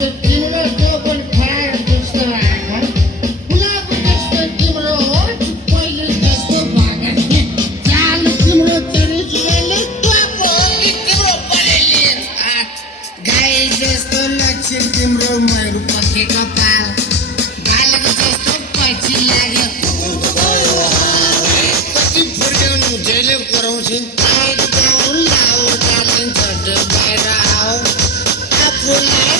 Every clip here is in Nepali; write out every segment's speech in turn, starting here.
तिम्रो त्यो पनि खरायो जस्तो आँखा गुलाबको जस्तो तिम्रो होठ पहिले जस्तो भागा चाल तिम्रो चरित्रले पापो हो कि तिम्रो बरेली गाई जस्तो लक्षण तिम्रो मयूर पखे कपाल बालक जस्तो पछि लाग्यो कति फुर्क्याउनु जहिले कराउँछु लाउ चालिन्छ बाहिर आऊ आफूलाई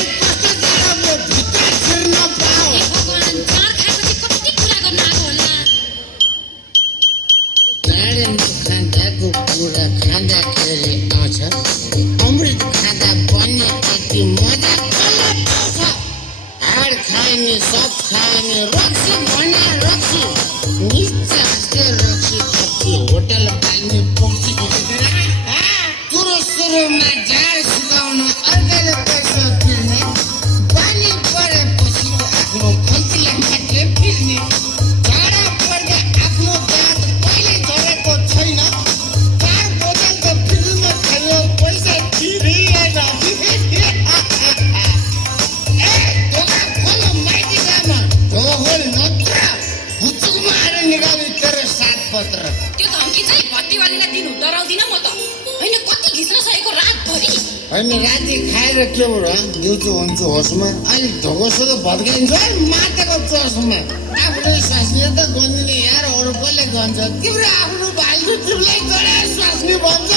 कुरा खाँदाखेरि आउँछ अमृत खाँदा बन्ने यति मजा कसले पाउँछ हाड खाने सब खाने रक्सी भने रक्सी निचासको रक्सी कति होटल पाल्ने पक्षी सुरुमा झाड सुकाउन अर्काले पैसा तिर्ने पानी परेपछि आफ्नो खल्तीले मात्रै फिर्ने झाडा पर्दा आफ्नो दाँत कहिले झरेको छैन त्यो धम्की चाहिँ भट्टीवालीलाई दिनु डराउँदिन म त हैन कति घिच्न सकेको रातभरि हैन राति खाएर के भयो दिउँसो हुन्छ होसमा अहिले ढोगोसोको भत्काइन्छ माटाको चर्चमा आफूले स्वास्नी त गन्दिने यार अरू कसले गन्छ तिम्रो आफ्नो भाइले तिमीलाई गरे स्वास्नी भन्छ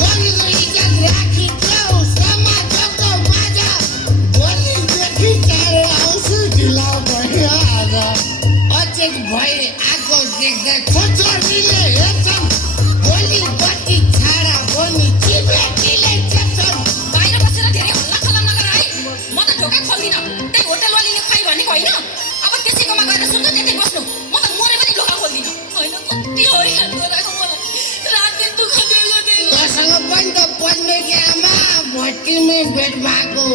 लगेको इज्जत राखी देऊ समाजको माझा भोलिदेखि चाँडो आउँछु ढिला भयो आज अचेत भई आएको देख्दा छोचोरीले हेर्छन् भोलि बत्ती छाडा बनी चिबेटीले चेप्छन् बाहिर बसेर धेरै हल्ला खल्ला नगर है म त ढोका खोल्दिन त्यही होटलवालीले खुवाई भनेको होइन अब त्यसैकोमा गएर सुन्छ त्यतै बस्नु म त मरे पनि ढोका खोल्दिन होइन कति हैरान गराएको मलाई रात दिन दुःख दिएको तसँग पनि त पढ्ने कि आमा भट्टीमै भेट भएको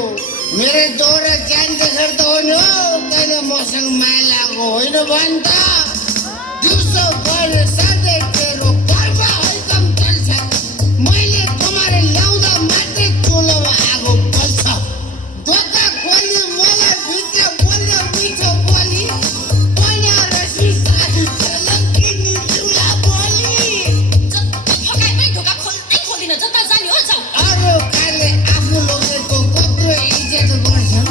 मेरो दोहोरो ज्यान देखेर त हो नि हो तैँले मसँग माया लागेको होइन भन् त दिउँसो गएर सधैँ तेरो गर्व हैकम चल्छ मैले कमाएर ल्याउँदा मात्रै चुलोमा आगो बल्छ ढोका खोली मलाई भित्र बोल्न मिठो बोली पैना रसी साथी चलन किन्नु चुला बोली फकाइ पनि ढोका खोल्दै खोल्दिन जता जाने हो जाऊ अरू काले आफ्नो लोकेको कत्रो इज्जत गर्छन्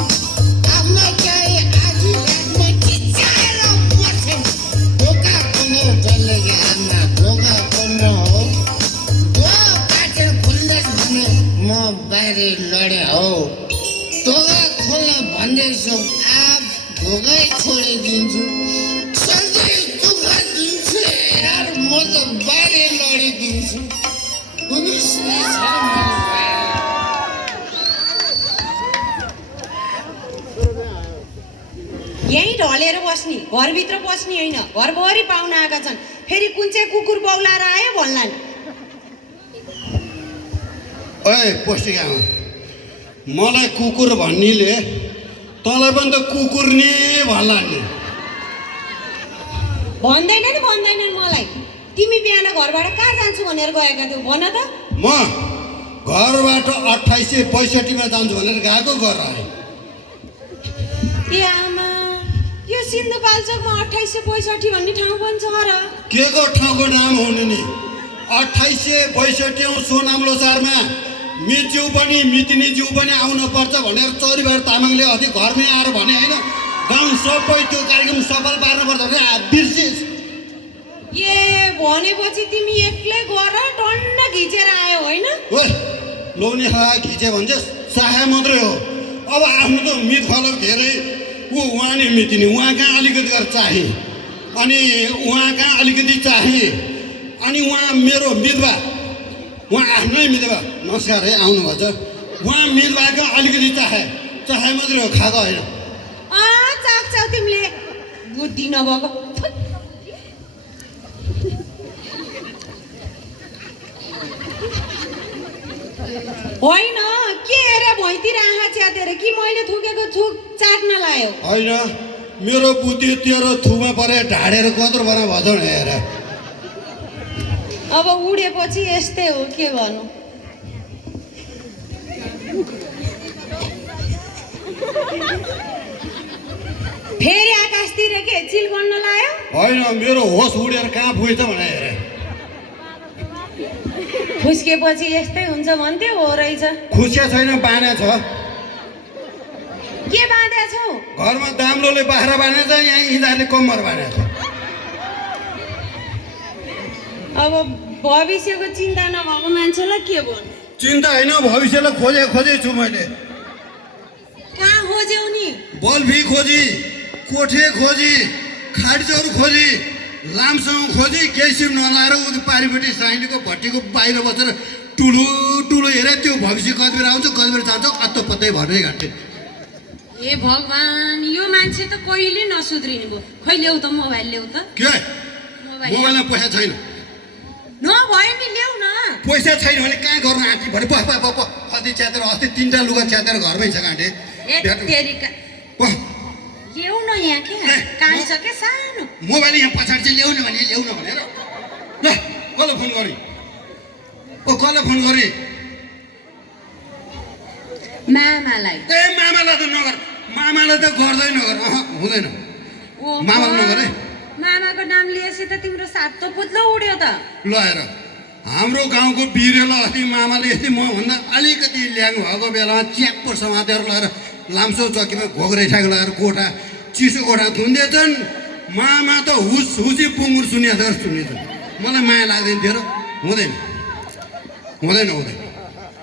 आफ्नो चाहिँ आधी रातमा चिच्याएर मर्छन् ढोका खोल्नु डरले आमा ढोका खोल्नु हो ढोका काटेर खोल्दैछ भने म बाहिर लडे हो ढोका खोल्न भन्दैछु आप ढोकै छोडिदिन्छु सधैँ दुःख दिन्छु यार म त बाहिर लडिदिन्छु कुनै छैन यही ढलेर बस्ने घरभित्र बस्ने होइन घरभरि पाहुना आएका छन् फेरि कुन चाहिँ कुकुर बौलाएर आयो भन्ला नि ओए पोस्टिका मलाई कुकुर भन्नेले तँलाई पनि त कुकुर नि भन्ला नि भन्दैनन् मलाई तिमी बिहान घरबाट कहाँ जान्छु भनेर गएका थियौ भन त म घरबाट 2862 मा जान्छु भनेर गएको घर आएँ ए आमा यो सिन्धुपाल्चोकमा 2862 भन्ने ठाउँ पनि छ र के को ठाउँको नाम हुने नि 2862 सोनाम लोसारमा मितज्यू पनि मितिनीज्यू पनि आउनु पर्छ भनेर चौरीबार तामाङले अझै घरमै आएर भने होइन गाउँ सबै त्यो कार्यक्रम सफल पार्नुपर्छ भनेर बिर्सिस ए भनेपछि तिमी एक्लै गएर टन्न घिचेर आयो होइन ओए लोनी खा घिचे भन्छ साहा मात्रै हो अब आफ्नो त मित फलक धेरै उहाँ नि मितिनी उहाँ कहाँ अलिकति गरेर चाहे अनि उहाँ कहाँ अलिकति चाहे अनि उहाँ मेरो मितवा उहाँ आफ्नै मितवा नमस्कार है आउनुभएको छ उहाँ मितवाको अलिकति चाहे मात्रै हो खाएको होइन चाख्छौ तिमीले बुद्धि नभएको होइन के हेरे भैँतिर आँखा च्यातेर कि मैले थुकेको थुक चाट्न लायो होइन मेरो बुद्धि तेरो थुमा परे ढाडेर कत्रो बना भन्छ हेर अब उडेपछि यस्तै हो के गर्नु फेरि आकाशतिर के चिल गर्न लायो? होइन मेरो होस उडेर कहाँ पुगेछ भने हेरे फुस्केपछि यस्तै हुन्छ भन्थ्यो, हो रहेछ। खुसिया छैन, बाना छ। के बाँधेको छौ? घरमा दाम्लोले बाख्रा बानेछ, यहाँ इँदाले कम्मर बानेछ। अब भविष्यको चिन्ता नभएको मान्छेलाई के भन्नु? चिन्ता होइन, भविष्यलाई खोजे छु मैले। कहाँ खोज्यौ नि? बल्फी खोजी, कोठे खोजी, खाडीचौर खोजी, लामसँग खोजी, केही सिम नलाएर उ पारिपट्टि साइलीको भट्टीको बाहिर बसेर ठुलो हेरे त्यो भविष्य कति बेर आउँछ कति बेर जान्छ अत्तो पत्तै भन्दै घाँटे। हे भगवान्, यो मान्छे त कहिले नसुध्रिनु भयो। खै ल्याउ त मोबाइल, ल्याउ त के मोबाइल। मोबाइलमा पैसा छैन? नभए नि ल्याउ न। पैसा छैन भने कहाँ गर्न आँटी भने कति च्यातेर अस्ति 3टा लुगा च्यातेर घरमै छ घाँटे। ल्याउ न, यहाँ के कान्छ के सानो मोबाइल यहाँ पछाडि चाहिँ ल्याउन भनेर ल कसले फोन गरे? कसले फोन गरे? मामालाई। ए मामालाई त नगर, मामालाई त गर्दै नगर, हुँदैन। मामालाई नगर है। मामाको नाम लिएपछि त तिम्रो सात त पुत्लो उड्यो त। ल हेर, हाम्रो गाउँको बिरेला अस्ति मामाले यस्तै मभन्दा अलिकति ल्याङ भएको बेलामा च्याप्पो समातेर लगाएर लाम्सो चौकीमा घोग्रेठाको लगाएर कोठा चिसो कोठा थुन्दैछन्। मामा त हुसी पुङ्गुर सुनिया जस्तो सुनेछन्। मलाई माया लाग्दैन थियो र। हुँदैन।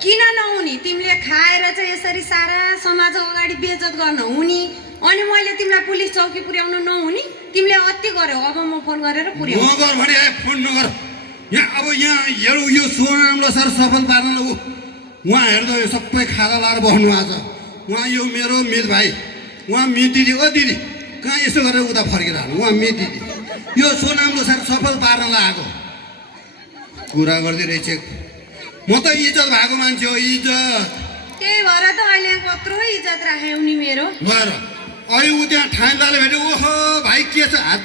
किन नहुने? तिमीले खाएर चाहिँ यसरी सारा समाज अगाडि बेइज्जत गर्न हुने, अनि मैले तिमीलाई पुलिस चौकी पुर्याउन नहुने? तिमीले अति गर्यौ। अब म फोन गरेर पुर्याउ। नगर भने फोन नगर। यहाँ हेरौँ, यो सोनामलाई सर सफल पार्नलाई उहाँ हेर्दा यो सबै खादा लाएर बस्नु भएको छ। उहाँ यो मेरो मित भाइ, उहाँ मित दिदी, ओ दिदी कहाँ यसो गरेर उता फर्किरहनु? उहाँ मित दिदी यो सोनामलाई सर सफल पार्नलाई आएको कुरा गर्दै रहेछ। म त इज्जत भएको मान्छे हो, इज्जत। त्यही भएर त अहिले कत्रो इज्जत राख्यौ नि मेरो। भएर अहिले ऊ त्यहाँ ठाइलाले भेट्यो, ओहो भाइ के छ हात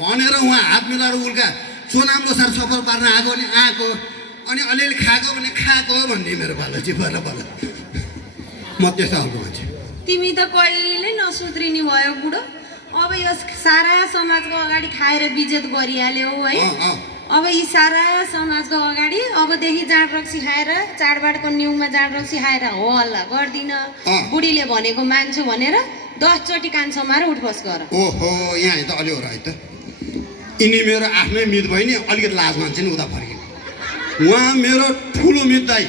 भनेर उहाँ हात मिलाएर उल्का सोनामको सर सफल पार्न आएको नि आएको, अनि अलिअलि खाएको भने खाएको भन्ने मेरो पालो चाहिँ बल्ल म त्यस्तो खालको मान्छे। तिमी त कहिले नसुध्रिने भयो बुढो। अब यो सारा समाजको अगाडि खाएर बिजेत गरिहाल्यौ है। अब यी सारा समाजको अगाडि अबदेखि जाँड रक्सी खाएर चाडबाडको न्युमा जाँड रक्सी खाएर हो हल्ला गर्दिन, बुढीले भनेको मान्छु भनेर 10 चोटि कान समाएर उठबस गर। ओहो, यहाँ त अलि हो र है त। यिनी मेरो आफ्नै मित भयो नि, अलिकति लाज मान्छे नि उता फर्किनु। उहाँ मेरो ठुलो मित दाइ,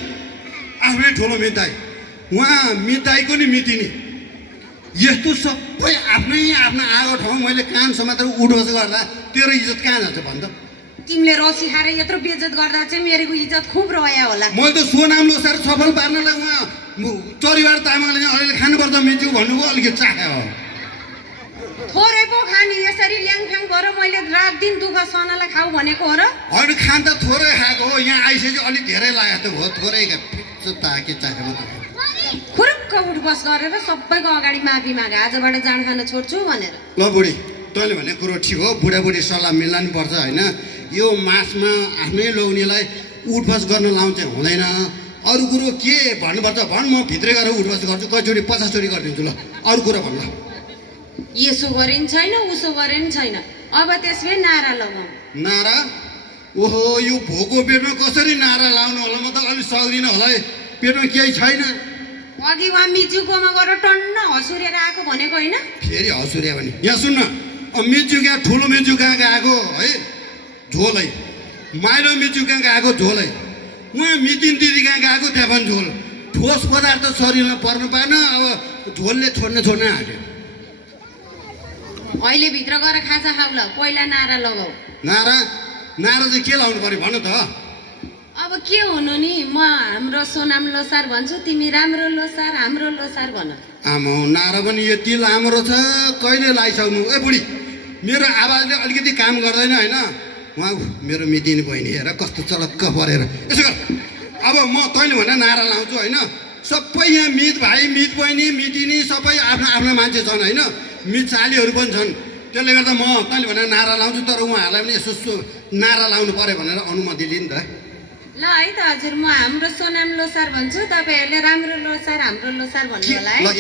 आफ्नै ठुलो मित दाइ, उहाँ मित दाइको नि मिति नि। यस्तो सबै आफ्नै आफ्नो आगो ठाउँ मैले कान समातेर उठबस गर्दा तेरो इज्जत कहाँ जान्छ भन्छ? तिमीले रक्सी खाएर यत्रो बेइज्जत गर्दा चाहिँ मेरो इज्जत खुब रह्यो होला। मैले त सोनामलो सर सफल पार्नलाई उहाँ चरिवार तामाङले अहिले खानुपर्छ मिच्यौ भन्नुभयो, अलिकति चाख्यो। थोरै पो खाने, यसरी ल्याङफ्याङ भएर मैले रात दिन दुःख सहनलाई खाऊ भनेको हो र? होइन, खान त थोरै खाएको हो, यहाँ आइसकेपछि अलिक धेरै लागेको त हो, थोरै ताके चाखेको त। खुरुक्क उठबस गरेर सबैको अगाडि माफी मागे, आजबाट जाँड खान छोड्छु भनेर। ल बुढी, तैँले भने कुरो ठिक हो, बुढाबुढी सल्लाह मिल्न नि पर्छ होइन। यो मासमा आफ्नै लोग्नेलाई उठबस गर्न लाउनु चाहिँ हुँदैन। अरू कुरो के भन्नुपर्छ भन्, म भित्रै गएर उठबस गर्छु, कतिचोटि 50 चोटि गरिदिन्छु। ल अरू कुरो भन्। ल यसो गरेन छैन, उसो गरेन छैन, अब त्यसले नारा लगाऊ। नारा? ओहो, यो भोको पेटमा कसरी नारा लाउनु होला? म त अलिक सक्दिनँ होला है, पेटमा केही छैन। अघि उहाँ मिजुकोमा गएर टन्न हँसुरेर आएको भनेको होइन? फेरि हँसुर्या भने यहाँ सुन्न, मिजु कहाँ ठुलो मिजु कहाँ गएको है झोलै, माइलो मिजु कहाँ गएको झोलै, उहाँ मितिन दिदी कहाँ गएको त्यहाँ पनि झोल। ठोस पदार्थ शरीरमा पर्नु पाएन, अब झोलले छोड्न आँट्यो। अहिले भित्र गएर खाजा खाऊ। ल पहिला नारा लगाऊ। नारा चाहिँ के लाउनु पर्यो भन त? अब के हुनु नि, म हाम्रो सोनाम लोसार भन्छु, तिमी राम्रो लोसार हाम्रो लोसार भन। आमा नारा पनि यति लाम्रो छ, कहिले लाइसक्नु? ए बुढी, मेरो आवाजले अलिकति काम गर्दैन होइन? उहाँ मेरो मितिनी बहिनी हेर कस्तो चलक्क परेर। यसो गर, अब म तैँले भनेर नारा लाउँछु होइन? सबै यहाँ मित भाइ, मित बहिनी, मितिनी सबै आफ्नो आफ्नो मान्छे छन् होइन? मित सालीहरू पनि छन्। त्यसले गर्दा म तैँले भनेर नारा लाउँछु, तर उहाँहरूलाई पनि यसो नारा लाउनु पऱ्यो भनेर अनुमति लिनु त। ल है त हजुर, म हाम्रो सोनाम लोसार भन्छु, तपाईँहरूले राम्रो लोसार हाम्रो लोसार भन्नु होला है।